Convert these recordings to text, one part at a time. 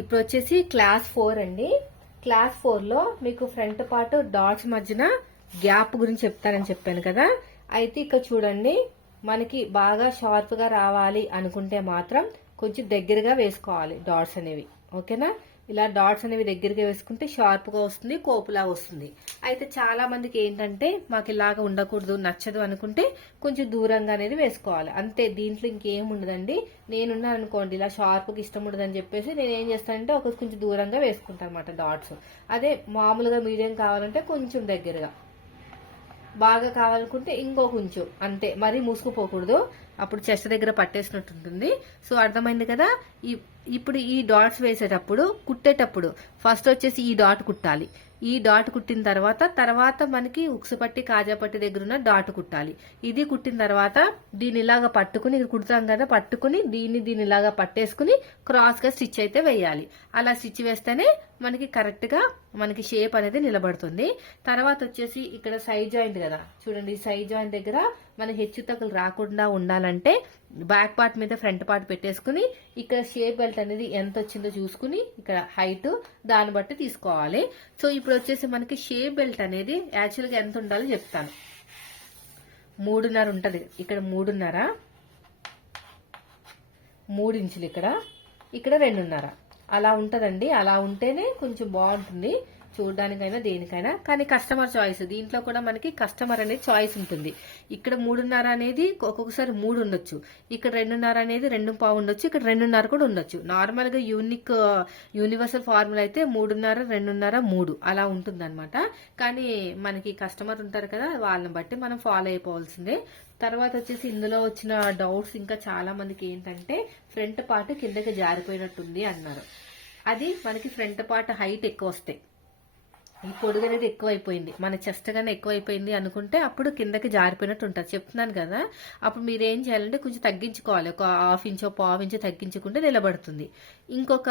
ఇప్పుడు వచ్చేసి class four అండి. క్లాస్ ఫోర్లో మీకు ఫ్రంట్ పార్ట్ డాట్స్ మధ్యన గ్యాప్ గురించి చెప్తానని చెప్పాను కదా. అయితే ఇక్కడ చూడండి మనకి బాగా షార్ప్గా రావాలి అనుకుంటే మాత్రం కొంచెం దగ్గరగా వేసుకోవాలి డాట్స్ అనేవి. ఓకేనా? ఇలా డాట్స్ అనేవి దగ్గరగా వేసుకుంటే షార్ప్గా వస్తుంది కోపులాగా వస్తుంది. అయితే చాలా మందికి ఏంటంటే మాకు ఇలాగ ఉండకూడదు నచ్చదు అనుకుంటే కొంచెం దూరంగా అనేది వేసుకోవాలి. అంతే దీంట్లో ఇంకేం ఉండదండి. నేనున్నాను అనుకోండి ఇలా షార్ప్కి ఇష్టం ఉండదని చెప్పేసి నేను ఏం చేస్తానంటే ఒక కొంచెం దూరంగా వేసుకుంటాను అనమాట డాట్స్. అదే మామూలుగా మీడియం కావాలంటే కొంచెం దగ్గరగా. బాగా కావాలనుకుంటే ఇంకో కొంచెం అంతే. మరీ మూసుకుపోకూడదు. అప్పుడు చెస్ట్ దగ్గర పట్టేసినట్టు ఉంటుంది సో అర్థమైంది కదా? ఈ- ఇప్పుడు ఈ డాట్స్ వేసేటప్పుడు కుట్టేటప్పుడు ఫస్ట్ వచ్చేసి ఈ డాట్ కుట్టాలి. ఈ డాట్ కుట్టిన తర్వాత తర్వాత మనకి ఉక్సు పట్టి కాజా పట్టి దగ్గర ఉన్న డాట్ కుట్టాలి. ఇది కుట్టిన తర్వాత దీని ఇలాగా పట్టుకుని ఇది కుడతాం కదా పట్టుకుని దీన్ని దీని ఇలాగా పట్టేసుకుని క్రాస్గా స్టిచ్ అయితే వేయాలి. అలా స్టిచ్ వేస్తేనే మనకి కరెక్ట్గా మనకి షేప్ అనేది నిలబడుతుంది. తర్వాత వచ్చేసి ఇక్కడ సైడ్ జాయింట్ కదా. చూడండి సైడ్ జాయింట్ దగ్గర మన హెచ్చు తగ్గులు రాకుండా ఉండాలంటే బ్యాక్ పార్ట్ మీద ఫ్రంట్ పార్ట్ పెట్టేసుకుని ఇక్కడ షేప్ బెల్ట్ అనేది ఎంత వచ్చిందో చూసుకుని ఇక్కడ హైట్ దాన్ని బట్టి తీసుకోవాలి. సో ఇప్పుడు ఇప్పుడు వచ్చేసి మనకి షేప్ బెల్ట్ అనేది యాక్చువల్గా ఎంత ఉండాలో చెప్తాను. మూడున్నర ఉంటుంది ఇక్కడ మూడున్నర. మూడు ఇంచులు ఇక్కడ. ఇక్కడ రెండున్నర. అలా ఉంటుందండి. అలా ఉంటేనే కొంచెం బాగుంటుంది. చూడడానికైనా దేనికైనా. కానీ కస్టమర్ చాయిస్ దీంట్లో కూడా మనకి కస్టమర్ అనేది చాయిస్ ఉంటుంది. ఇక్కడ మూడున్నర అనేది ఒక్కొక్కసారి మూడు ఉండొచ్చు. ఇక్కడ రెండున్నర అనేది రెండు పావు ఉండొచ్చు. ఇక్కడ రెండున్నర కూడా ఉండొచ్చు. నార్మల్గా యూనిక్ యూనివర్సల్ ఫార్ములా అయితే మూడున్నర రెండున్నర మూడు అలా ఉంటుంది కానీ మనకి కస్టమర్ ఉంటారు కదా వాళ్ళని బట్టి మనం ఫాలో అయిపోవాల్సిందే. తర్వాత వచ్చేసి ఇందులో వచ్చిన డౌట్స్ ఇంకా చాలా మందికి ఏంటంటే ఫ్రంట్ పార్ట్ కిందకి జారిపోయినట్టుంది అన్నారు. అది మనకి ఫ్రంట్ పార్ట్ హైట్ ఎక్కువ వస్తాయి. ఈ పొడుగు అనేది ఎక్కువైపోయింది. మన చెస్ట్ కన్నా ఎక్కువైపోయింది అనుకుంటే అప్పుడు కిందకి జారిపోయినట్టు ఉంటుంది. చెప్తున్నాను కదా. అప్పుడు మీరు ఏం చేయాలంటే కొంచెం తగ్గించుకోవాలి. ఒక హాఫ్ ఇంచో పావు ఇంచో తగ్గించుకుంటే నిలబడుతుంది. ఇంకొక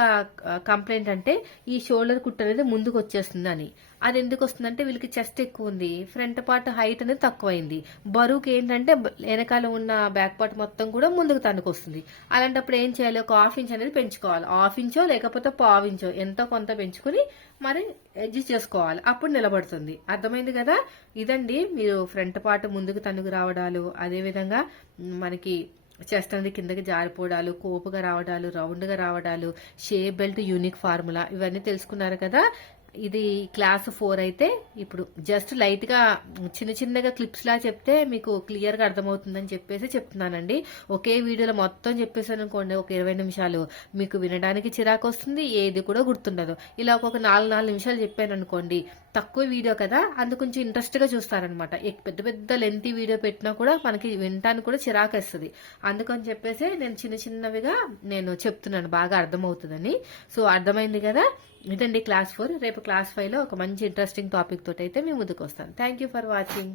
కంప్లైంట్ అంటే ఈ షోల్డర్ కుట్టు అనేది ముందుకు వచ్చేస్తుంది అని అది ఎందుకు వస్తుందంటే వీళ్ళకి చెస్ట్ ఎక్కువ ఉంది. ఫ్రంట్ పార్ట్ హైట్ అనేది తక్కువైంది. బరువుకి ఏంటంటే వెనకాల ఉన్న బ్యాక్ పార్ట్ మొత్తం కూడా ముందుకు తనకు వస్తుంది అలాంటప్పుడు ఏం చేయాలి? ఒక హాఫ్ ఇంచ్ అనేది పెంచుకోవాలి. హాఫ్ ఇంచో లేకపోతే పావు ఇంచో ఎంతో కొంత పెంచుకుని మరి అడ్జస్ట్ చేసుకోవాలి. అప్పుడు నిలబడుతుంది. అర్థమైంది కదా? ఇదండి మీరు ఫ్రంట్ పార్ట్ ముందుకు తనుకు రావడాలు అదేవిధంగా మనకి చెస్ట్ అనేది కిందకి జారిపోవడాలు కోపుగా రావడాలు రౌండ్గా రావడాలు షేప్ బెల్ట్ యూనిక్ ఫార్ములా ఇవన్నీ తెలుసుకున్నారు కదా? ఇది క్లాస్ ఫోర్ అయితే ఇప్పుడు జస్ట్ లైట్గా చిన్న చిన్నగా క్లిప్స్ లా చెప్తే మీకు క్లియర్గా అర్థమవుతుందని చెప్పేసి చెప్తున్నానండి. ఒకే వీడియోలో మొత్తం చెప్పేసాను అనుకోండి ఒక ఇరవై నిమిషాలు మీకు వినడానికి చిరాకు వస్తుంది ఏది కూడా గుర్తుండదు. ఇలా ఒక్కొక్క నాలుగు నాలుగు నిమిషాలు చెప్పాను అనుకోండి తక్కువ వీడియో కదా అందు కొంచెం ఇంట్రెస్ట్గా చూస్తారనమాట. పెద్ద పెద్ద లెంతీ వీడియో పెట్టినా కూడా మనకి వినటానికి కూడా చిరాకు వస్తుంది. అందుకని చెప్పేసి నేను చిన్న చిన్నవిగా నేను చెప్తున్నాను బాగా అర్థమవుతుందని. సో అర్థమైంది కదా? ఇదండి క్లాస్ ఫోర్. రేపు క్లాస్ ఫైవ్లో ఒక మంచి ఇంట్రెస్టింగ్ టాపిక్ తోటి అయితే మేము ముందుకు వస్తాను థ్యాంక్ యూ ఫర్ వాచింగ్